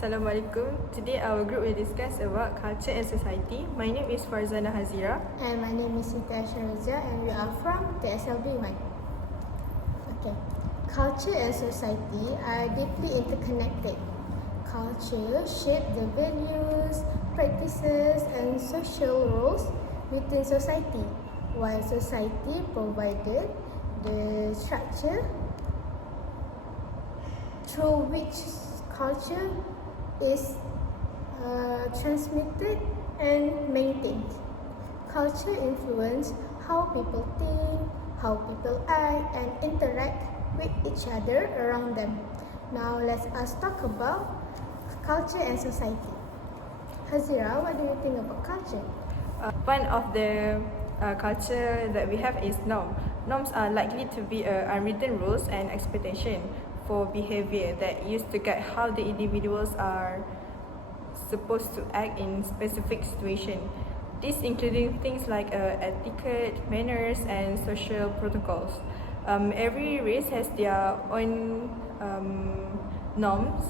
Assalamualaikum. Today our group will discuss about culture and society. My name is Hazirah. And my name is Aisyah, and we are from the SLB1. Okay. Culture and society are deeply interconnected. Culture shapes the values, practices, and social roles within society, while society provided the structure through which culture is transmitted and maintained. Culture influences how people think, how people act, and interact with each other around them. Now let us talk about culture and society. Hazirah, what do you think about culture? One of the culture that we have is norm. Norms are likely to be unwritten rules and expectation for behavior that used to guide how the individuals are supposed to act in specific situation. This including things like etiquette, manners, and social protocols. Every race has their own norms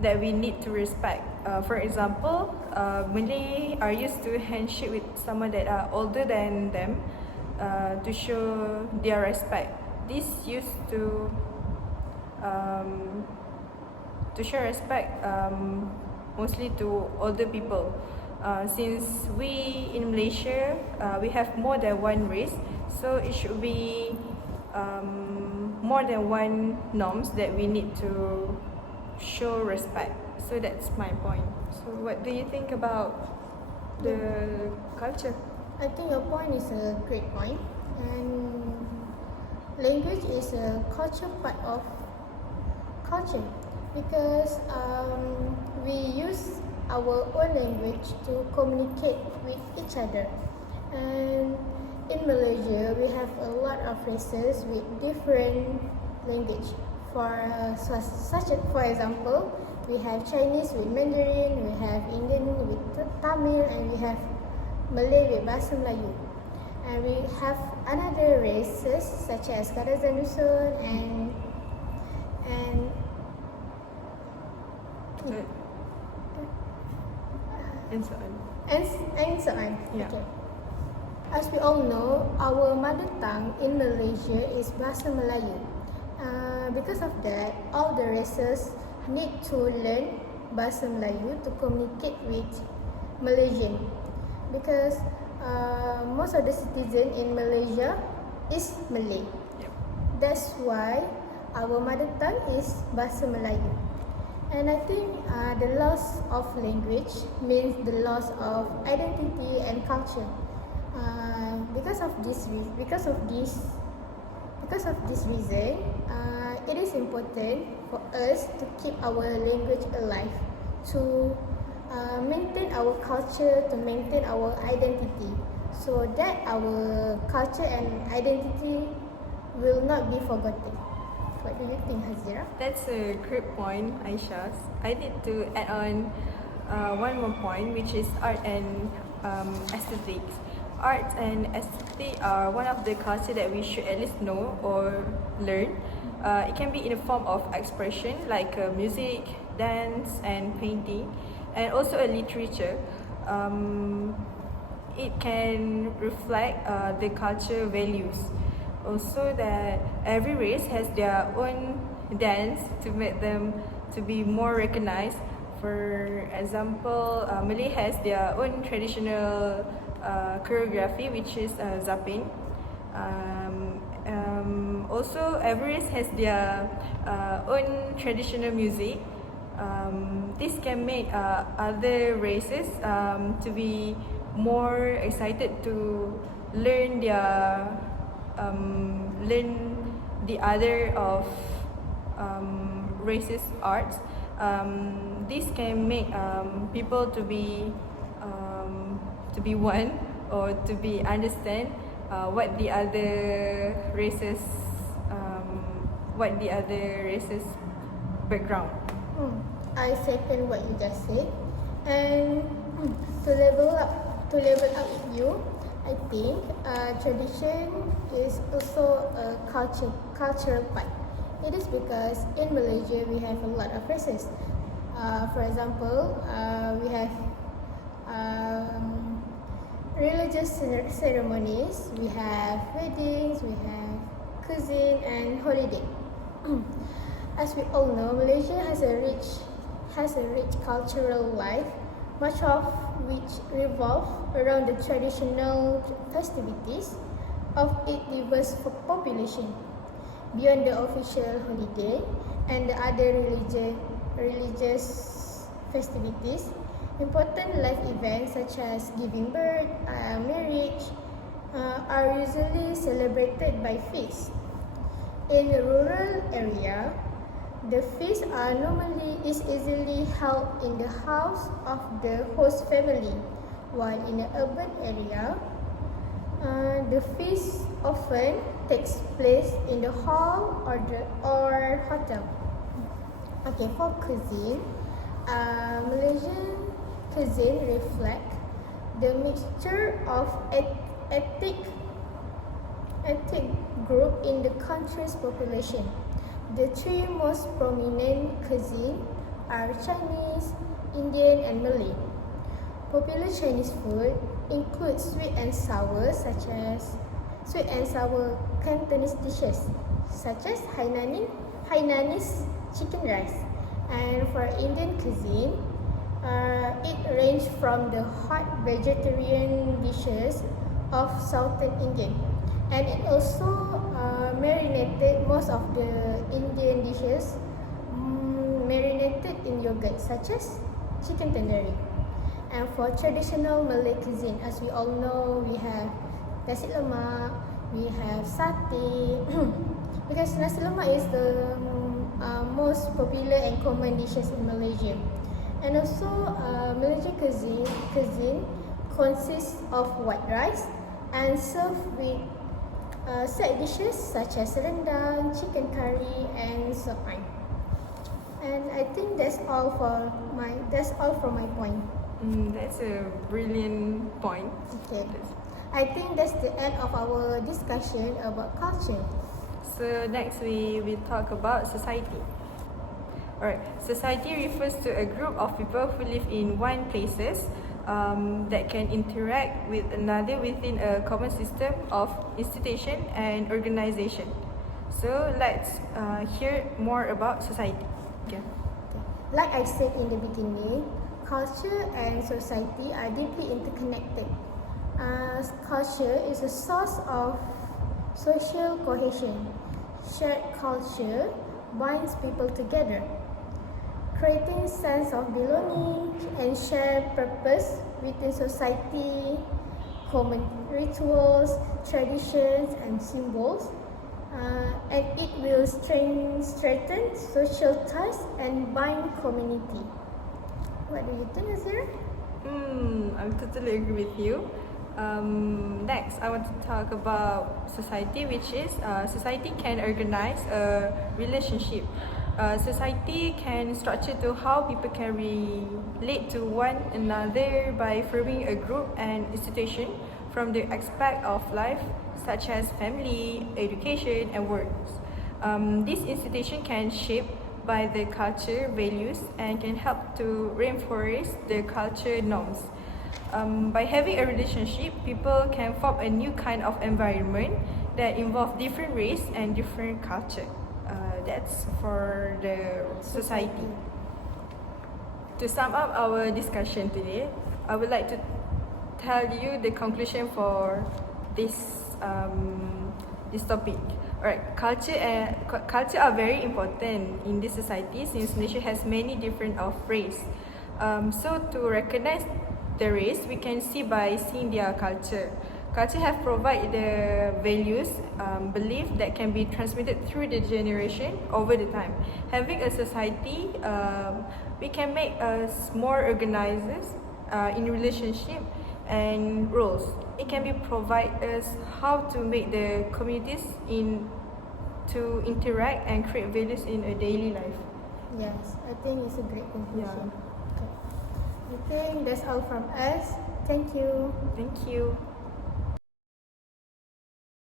that we need to respect. For example, Malay are used to handshake with someone that are older than them to show their respect. This used to show respect mostly to older people. Since we in Malaysia we have more than one race, so it should be more than one norms that we need to show respect. So that's my point. So what do you think about the culture? I think your point is a great point, and language is a culture part of culture because we use our own language to communicate with each other. And in Malaysia, we have a lot of races with different language. For example, we have Chinese with Mandarin, we have Indian with Tamil, and we have Malay with Bahasa Melayu. And we have another races such as Kadazan Dusun and And so on. and so on. Yeah. Okay. As we all know, our mother tongue in Malaysia is Bahasa Melayu. Because of that, all the races need to learn Bahasa Melayu to communicate with Malaysian. Because most of the citizen in Malaysia is Malay. Yep. That's why our mother tongue is Bahasa Melayu. And I think the loss of language means the loss of identity and culture. Because of this reason, it is important for us to keep our language alive, to maintain our culture, to maintain our identity, so that our culture and identity will not be forgotten. What do you think, Hazirah? That's a great point, Aisyah. I need to add on one more point, which is art and aesthetics. Art and aesthetic are one of the culture that we should at least know or learn. It can be in a form of expression like music, dance, and painting, and also a literature. It can reflect the culture values. Also that every race has their own dance to make them to be more recognized. For example, Malay has their own traditional choreography, which is zapin. Also, every race has their own traditional music. This can make other races to be more excited to learn the other of races arts. This can make people to be one or to be understand what the other races background. I second what you just said, and to level up with you, I think tradition is also a cultural part. It is because in Malaysia we have a lot of races. For example, we have religious ceremonies, we have weddings, we have cuisine and holiday. As we all know, Malaysia has a rich cultural life, much of which revolve around the traditional festivities of its diverse population. Beyond the official holiday and the other religious festivities, important life events such as giving birth, marriage, are usually celebrated by feasts. In a rural area, the feast is easily held in the house of the host family, while in an urban area, the feast often takes place in the hall or hotel. Okay, for cuisine, Malaysian cuisine reflect the mixture of ethnic group in the country's population. The three most prominent cuisine are Chinese, Indian, and Malay. Popular Chinese food includes sweet and sour Cantonese dishes such as Hainanese chicken rice. And for Indian cuisine, it ranges from the hot vegetarian dishes of Southern Indian, and it also marinated most of the Indian dishes marinated in yogurt such as chicken tandoori. And for traditional Malay cuisine, as we all know, we have nasi lemak, we have satay, because nasi lemak is the most popular and common dishes in Malaysia. And also, Malaysian cuisine consists of white rice and served with side dishes such as rendang, chicken curry, and sop pie. And I think that's all for my point. That's a brilliant point. Okay. I think that's the end of our discussion about culture. So next we will talk about society. Alright, society refers to a group of people who live in one places that can interact with another within a common system of institution and organization. So let's hear more about society. Okay. Like I said in the beginning, culture and society are deeply interconnected. Culture is a source of social cohesion. Shared culture binds people together, creating sense of belonging and shared purpose within society, common rituals, traditions, and symbols, and it will strengthen social ties and bind community. What do you think, Hazirah? I totally agree with you. Next, I want to talk about society, which is society can organize a relationship. Society can structure to how people can relate to one another by forming a group and institution from the aspect of life such as family, education, and works. This institution can shape by the culture values and can help to reinforce the culture norms. By having a relationship, people can form a new kind of environment that involve different race and different culture. That's for the society. To sum up our discussion today, I would like to tell you the conclusion for this topic. Alright, culture are very important in this society since Malaysia has many different of race. So to recognize the race, we can see by seeing their culture. Culture have provided the values, belief that can be transmitted through the generation over the time. Having a society, we can make us more organized in relationship and roles. It can be provide us how to make the communities to interact and create values in a daily life. Yes, I think it's a great conclusion. Yeah. Okay. I think that's all from us. Thank you. Thank you.